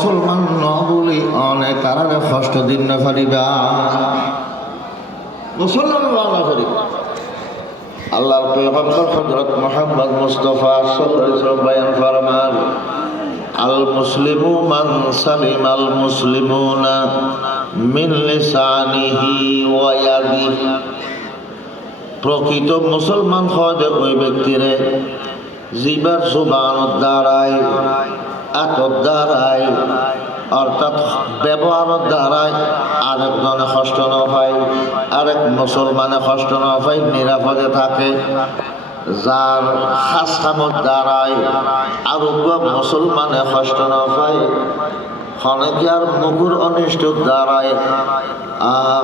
মুসলমান ন বলি অনেক কারণে কষ্ট দিন না পারিবা মুসলমান না করিবা আল্লাহর পয়গম্বর হযরত মুহাম্মদ মুস্তাফা সাল্লাল্লাহু আলাইহি ওয়াসাল্লাম বয়ান ফরমান আল মুসলিমু মান সালিমাল মুসলিমুনা মিন লিসানিহি ওয়া ইয়াদিহি প্রকৃত মুসলমান হয় ওই ব্যক্তিরে জিবার জুবানের দ্বারাই আতর দ্বারাই অর্থাৎ ব্যবহারের দ্বারাই আরেকজনে কষ্ট না পায় আরেক মুসলমানে কষ্ট না পায় নিরাপদে থাকে যার খাস কামত দ্বারাই আরোগ্য মুসলমানে কষ্ট না পায় খনকিয়ার মুগুর অনিষ্টক দ্বারাই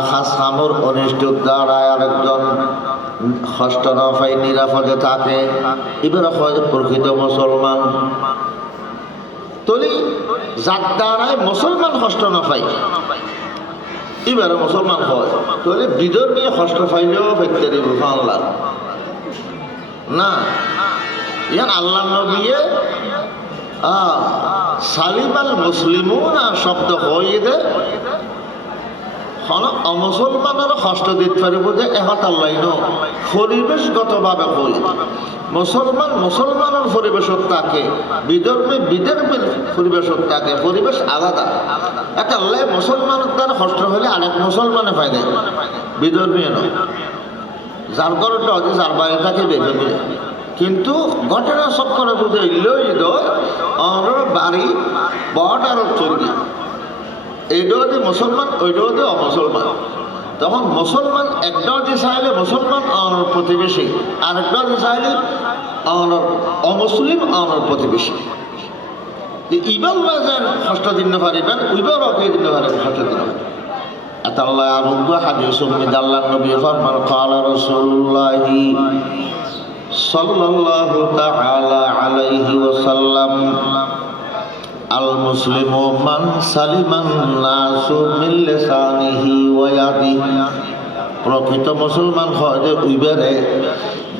খাস কামর অনিষ্টক দ্বারাই আরেকজন কষ্ট না পায় নিরাপদে থাকে এবার হয় প্রকৃত মুসলমান তলি যার দ্বারায় মুসলমান কষ্ট না পায় এবারে মুসলমান হয় তাহলে বিদর নিয়ে কষ্ট পাইলেও ব্যক্তির আল্লাহ না ইয়ান আল্লাহ নবিয়ে সালিমাল মুসলিমুনা শব্দ হয়ে দে অমুসলমানের কষ্ট দিতে পারিব যে এহত আল্লাহ ন পরিবেশগতভাবে হই মুসলমান মুসলমানের পরিবেশত থাকে বিদর্মে বিদর্মের পরিবেশত থাকে পরিবেশ আলাদা একটা আল্লাহ মুসলমানের দ্বারা কষ্ট হলে আরেক মুসলমানে পাই দেয় বিদর্মীয় নয় যার ঘরটা হচ্ছে যার বাইরে থাকে বেঁধে বুঝে কিন্তু ঘটনা চক্করে বুঝে লইল আমার বাড়ি বর্ডার চর্বি এইটাও যে মুসলমান ওইটাও যে অমুসলমান তখন মুসলমান একটাও যে চাইলে মুসলমান আমার প্রতিবেশী আরেকটাও যে চাইলে আমার অমুসলিম আমার প্রতিবেশী ইবার যেন কষ্ট দিন পারিবেন ওইবার অকে দিন পারেন কষ্ট দিন আল্লাহ আরোগ্য হাদিস আল্লাহ নবী ফরমান ক্বালা রাসূলুল্লাহি সাল্লাল্লাহু তাআলা আলাইহি ওয়াসাল্লাম আল মুসলিমু মান সালিমান নাসু মিন লিসানিহি ওয়া ইয়াদিহি প্রকৃত মুসলমান হয় যে উইবারে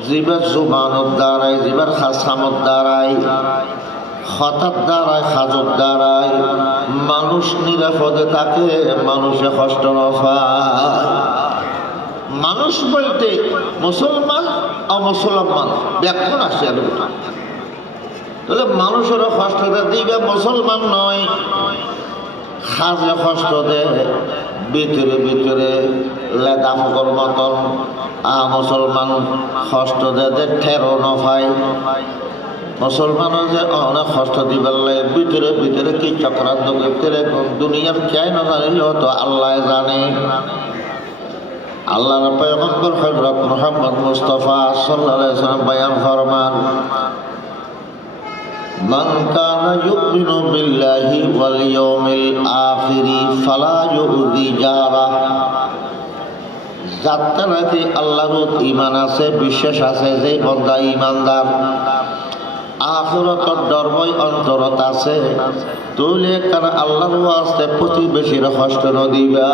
জিবার জুবানের দ্বারাই জিবার খাসামত দ্বারাই হঠাৎ দ্বারাই খাজত দ্বারাই মানুষ নিরাপদে থাকে মানুষে কষ্ট না পায় মানুষ বলতে মুসলমান অমুসলমান ব্যাখ্যান আছে আর তাহলে মানুষেরও কষ্ট দিবে মুসলমান নয় খাজে কষ্ট দেয় ভিতরে ভিতরে লেদা ফকর মতন মুসলমান কষ্ট দেয় ঠেরো নফায় মুসলমানও যে অনেক কষ্ট দিবার লাগে ভিতরে ভিতরে কি চক্রান্ত করতে দুনিয়ার কে না জানিলেও তো আল্লাহ জানে আল্লাহর পয়গম্বর হযরত মুহাম্মদ মুস্তাফা সাল্লাল্লাহু আলাইহি ওয়াসাল্লাম বয়ান ফরমান মান কানা ইউমিনু বিল্লাহি ওয়াল ইয়াউমিল আখিরি ফালা ইউযি জারা যাতে নাকি আল্লাহর ঈমান আছে বিশ্বাস আছে যে বান্দা ঈমানদার আখিরাতের ডর ভয় অন্তরত আছে তাহলে কারণ আল্লাহর ওয়াস্তে প্রতিবেশীর কষ্ট ন দিবা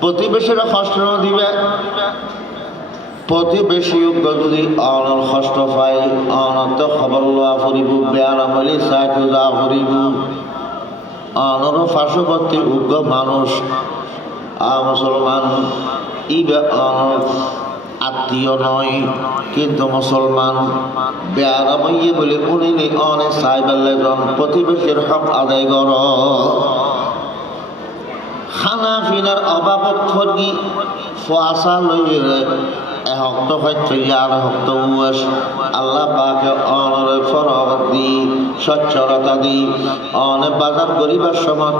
প্রতিবেশীর কষ্ট ন দিবে প্রতিবেশী যদি অনর কষ্ট পায় অনত খবর লোৱা ফুরিব বেয়ার আমলি চাই যা ফুরিব অনর পার্শ্ববর্তী উগ্র মানুষ মুসলমান ইবে অনর আত্মীয় নয় কিন্তু মুসলমান বেয়ারামইয়ে বলে উনি অনেক চাইবেন প্রতিবেশীর হক আদায় কর খানা পিনার অভাবত থরগি ফুয়াশা লইলে এহক্ত হচ্ছে আর হক্ত উয়াস আল্লাহ পাকে অনরে ফরগ দি স্বচ্ছরতা দি অনে বাজার করিবার সময়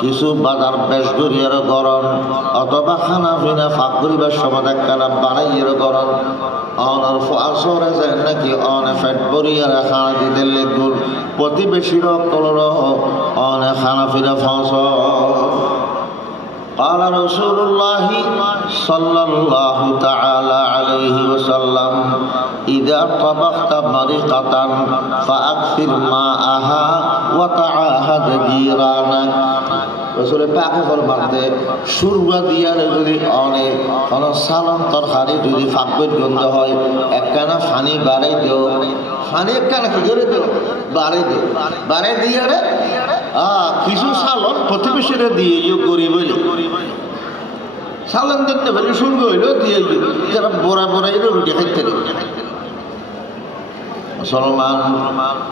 কিছু বাজার বেশ করিয়ার গরম অথবা খানা পিনা ফাঁক করিবার সময় একখানা বানাইয়ের গরম অনর ফুয়াশরে যায় নাকি অনে ফেট ভরিয়ার খানা দিতে লেগুল প্রতিবেশীর কলর অনে খানা পিনা ফস قال رسول الله صلى الله تعالى عليه وسلم إذا طبخت مرقة فأكثر ماءها وتعاهد جيرانك রসুলের পাকে ফরমাতে সুরবা দিয়ার যদি অনেক কোনো সালাম তরকারি যদি ফাঁকবের গন্ধ হয় একখানা ফানি বাড়াই দিও, ফানি একখানা কি করে দিও, বাড়াই দিও, বাড়াই দিয়ে কিছু সালন প্রতিবেশীরা দিয়ে গরিব হইলে সালাম দিতে পারি সুরগ হইলেও দিয়ে যারা বড়া বড়াইলে রুটি খাইতে মুসলমান।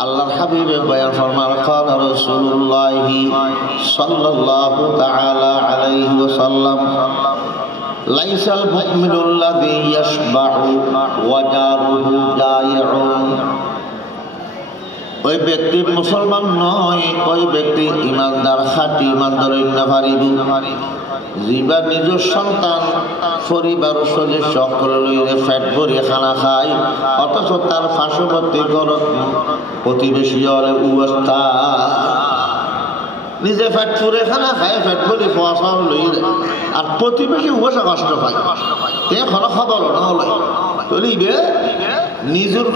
আল্লাহর হাবিবে বয়ান ফরমান قال رسول الله صلى الله تعالى عليه وسلم ليس المؤمن الذي يشبع وجاره جائع। ওই ব্যক্তি মুসলমান নয়, ওই ব্যক্তি ইমানদার, খাঁটি ইমানদার না পারিব যিবা নিজের সন্তান পরিবার সদস্য সকলে লইলে ফ্যাট ভরিয়ে খানা খায়, অথচ তার পার্শ্ববর্তী ঘরত প্রতিবেশী হলে অবস্থা নিজে ফ্যাট ফুরে খানা খায়, ফ্যাট ভরি খোয়া চাউল লইলে আর প্রতিবেশী বসে কষ্ট পায়, তে কোনো খবর না হলে চলিবে নিজের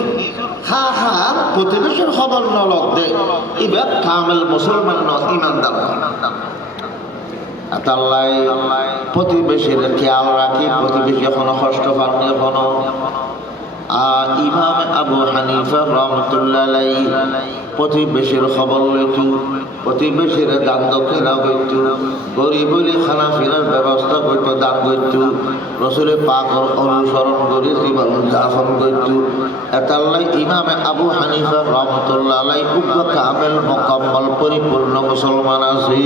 খা খার প্রতিবেশীর খবর নলক দে, ইবে কামেল মুসলমান ন, ইমানদার আল্লাহ প্রতিবেশীর খেয়াল রাখি, প্রতিবেশী এখনো কষ্ট পাননি এখনো। ইমাম আবু হানিফা রহমতুল্লাহ আলাইহি প্রতিবেশীর খবর লইতু, প্রতিবেশীর দান দক্ষিণা করতু, গরিব বলি খানা ফিরার ব্যবস্থা করতো, দান করতু, রসুলে পাকর অনুসরণ করে জীবন যাপন করতু। এতাল্লাই ইমামে আবু হানিফা রহমতুল্লাহ আলাইহি উগ্র কামেল মোকাম্মল পরিপূর্ণ মুসলমান আছে।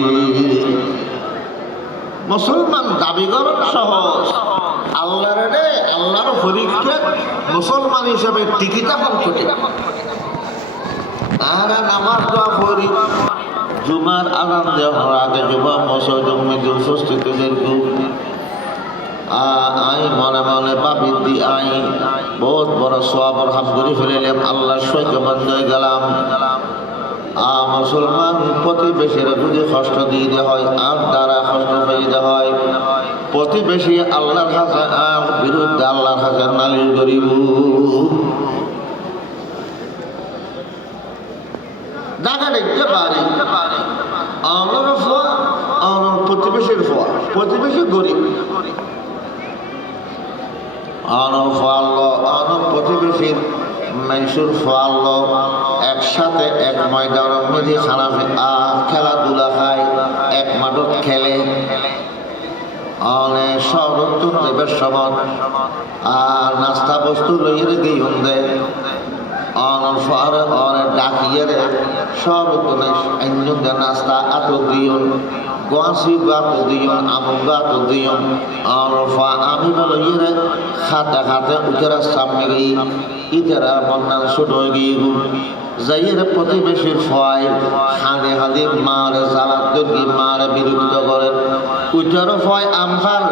মুসলমান দাবি করেন সহজ, আল্লাহর রে আল্লাহর পরীক্ষা মুসলমান হিসাবে টিকিটা কম কঠিন। আর নামাজ দোয়া করি, জুমার আজান দেওয়ার আগে জুমা মসজিদে উপস্থিত আই মনে মনে পাপি দি আই বহুত বড় সওয়াবের হাম করে ফেলিলাম, আল্লাহর সহ্য বন্ধ হয়ে গেলাম। মুসলমান প্রতিবেশীরা যদি কষ্ট দিয়ে হয় আর দ্বারা কষ্ট পেয়ে হয়, প্রতিবেশী আল্লাহর কাছে আর বিরুদ্ধে আল্লাহর কাছে নালিশ করিব। দেখা দেখতে পারি আমার ফোয়া, আমার প্রতিবেশীর ফোয়া, প্রতিবেশী গরিব, আমার ফোয়াল্লো, আমার প্রতিবেশীর মানুষের ফোয়াল্লো একসাথে এক ময়দানের মধ্যে খানা খেলাধুলা খায়, এক মাঠত খেলে, অনেক শরৎ দেবের সময় আর নাস্তা বস্তু লইয়ে গিয়ে দেয়, অনেক ফরে অনেক ডাকিয়ে শরৎ নাস্তা এত দিয়ন, গোয়াশি গাত দিয়ন, আমুক গাত দিয়ন, আমি বলো ইয়ে খাতে খাতে উঠেরা সামনে গিয়ে ইতারা বন্যান ছোট গিয়ে যাইয়ের প্রতিবেশীর ফয় হাঁড়ে হাঁড়ি মারে জালাত গিয়ে মারে বিরক্ত করেন, উঠারও ফয় আমখার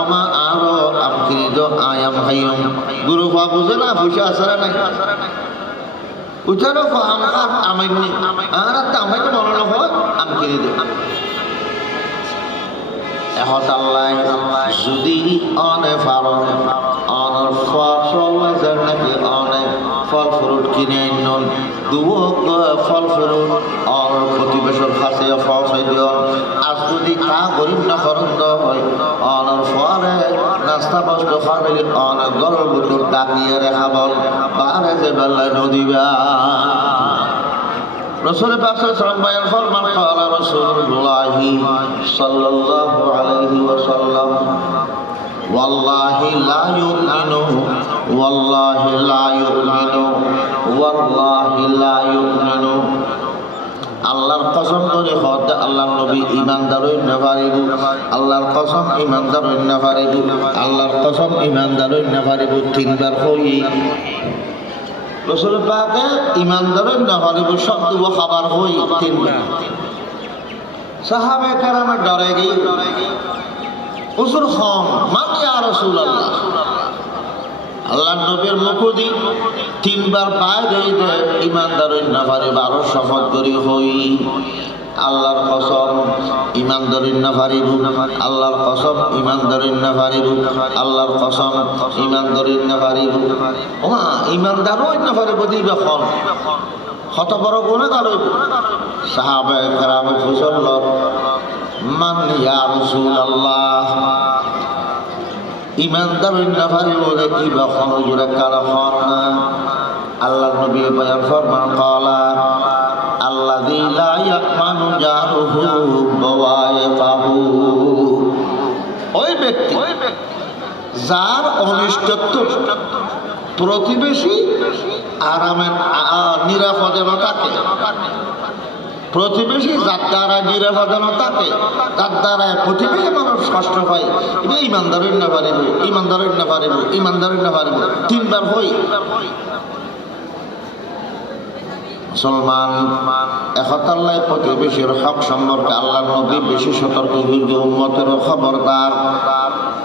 অমা আরো আমখিত আয়াম হাইম গুরু ফা বুঝে না, পয়সা আসে নাই উঠারও ফা আমখার আমাইনি আর আমাইতে মনে না হয় আমখিত এহতাল্লাই যদি অনে পারো অনর ফল নাকি অনেক ফল ফ্রুট কিনে আনন দুও ফল ফ্রুট অনর প্রতিবেশীর কাছে পৌঁছাই দিও। আজ যদি কা গরিব না খরন্দ হয় অনর ফলে নাস্তা বস্তু খাবেলি অনেক গরম বুটুর ডাকিয়ে রেখা বল বারে যে বেলায় নদীবা। رسول پاک صلی اللہ علیہ وسلم بیان فرمان قال رسول اللہ صلی اللہ علیہ وسلم واللہ لا یؤمن واللہ لا یؤمن واللہ لا یؤمن আল্লাহর কসম করে হতে আল্লাহর নবী ঈমানদার হই না পারিব, আল্লাহর কসম ঈমানদার হই না পারিব, আল্লাহর কসম ঈমানদার হই না পারিব তিনবার হই। রসুল পাকে ইমানদারের না হরিব শব্দ ও খাবার হই তিনবার। সাহাবে কেরামে ডরে গিয়ে হুজুর খান মান ইয়া রাসূলুল্লাহ, আল্লাহ নবীর মুখদি তিনবার পায় দেই দে ইমানদারের না পারিব আরো শপথ করি হই। আল্লাহর কসম ইমানদারিন না পারিব, আল্লাহর কসম ইমানদারিন না পারিব, আল্লাহর কসম ইমানদারিন না পারিব। ওমা ইমানদারও না পারিব দিবে খন কত বড় গুনাহগার হইব। সাহাবায়ে কেরামে ফুসল মান ইয়া রাসূলুল্লাহ ইমানদার না পারিব রে কি বখন জুরে কারখন আল্লাহর নবী বয়ান ফরমান ক্বালা আল্লাযী লা ইয়ামানু জারুহু বাওয়াইকাহু ওই ব্যক্তি যার অনিষ্টত্ব প্রতিবেশী আরামের নিরাপদে থাকে, প্রতিবেশী যার দ্বারা নিরাপদে থাকে, তার দ্বারা প্রতিবেশী মানুষ কষ্ট পায়, এটা ইমানদারের না পারিব, ইমানদারের না পারিব, ইমানদারের না পারিব, তিনবার হই। মুসলমান একতাল্লাহ প্রতিবেশীর হক সম্পর্কে আল্লাহ নবী বেশি সতর্ক হইল, উম্মতের খবরদার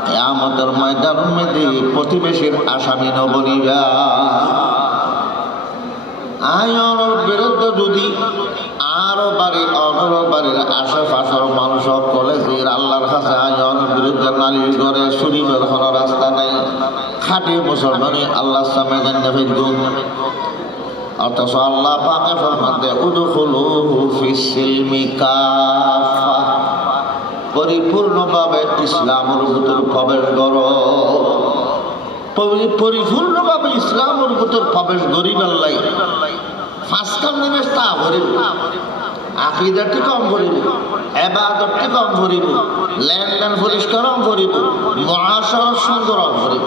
কিয়ামতের ময়দানের মধ্যে প্রতিবেশীর আসামি নবনিবা। আইনের বিরুদ্ধে যদি আরো বাড়ির আশেপাশের মানুষ কলেজের আল্লাহর কাছে আইনের বিরুদ্ধে নালিশ করে শুনিবার কোনো রাস্তা নেই, খাঁটি মুসলমানি আল্লাহর সামনে জান্নাতের গুণ। অথচ আল্লাহ পাকে ফরমাতে উদখুলু ফিস-সিলমি কাফা, পরিপূর্ণভাবে ইসলামের ভিতর প্রবেশ করো, পরিপূর্ণভাবে ইসলামের ভিতর প্রবেশ করিবার লাই পাঁচ কাম নিবেশ তা করিব, আকীদাটি কম করিব, ইবাদতটি কম করিব, লেনদেন পরিষ্কার করিব, মুআশারা সুন্দর করিব।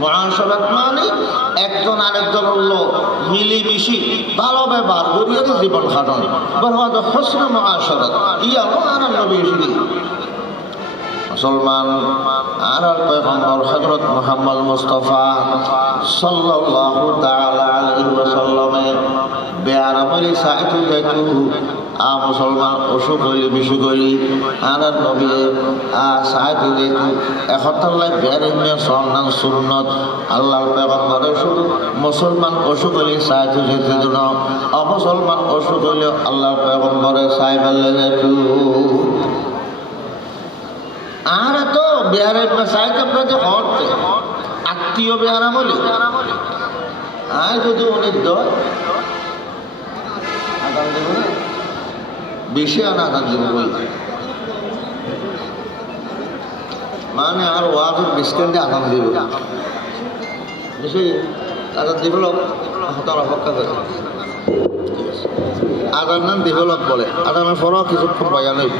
মুআশারাত মানে একজন আরেকজনের লোক মিলিমিশি ভালো ব্যবহার করিয়ে জীবন কাটানো, বরবাদ হোসনে মুআশারাত ইয়াও আর নবী এসে মুসলমান আর পয়গম্বর হযরত মুহাম্মদ মুস্তাফা সাল্লাল্লাহু তাআলা আলাইহি ওয়াসাল্লামের বেয়ারামলি সাইতু যাইতু মুসলমান অসুখ হইলে বিসুখ হইলে আর নবী সাইতু যাইতু একতাল্লাহ বেয়ারিমের সন্ধান সুন্নত আল্লাহর পয়গম্বরের শুধু মুসলমান অসুখ হইলে সাইতু যাইতে জন্য অমুসলমান অসুখ হইলে আল্লাহর পয়গম্বরের সাইবাল্লে যাইতু। আর তো বিহারের সাইড আপনাদের হতে আত্মীয় বিহারা বলি আর যদি অনেক দয় আদান দেব না, বেশি আদান দেব বই মানে আর ওয়াজের বিস্কেন্ডে আদান দেব বেশি আদান ডেভেলপ হতার অপেক্ষা করে আদান নাম ডেভেলপ বলে, আদানের পরও কিছুক্ষণ বায়া নেই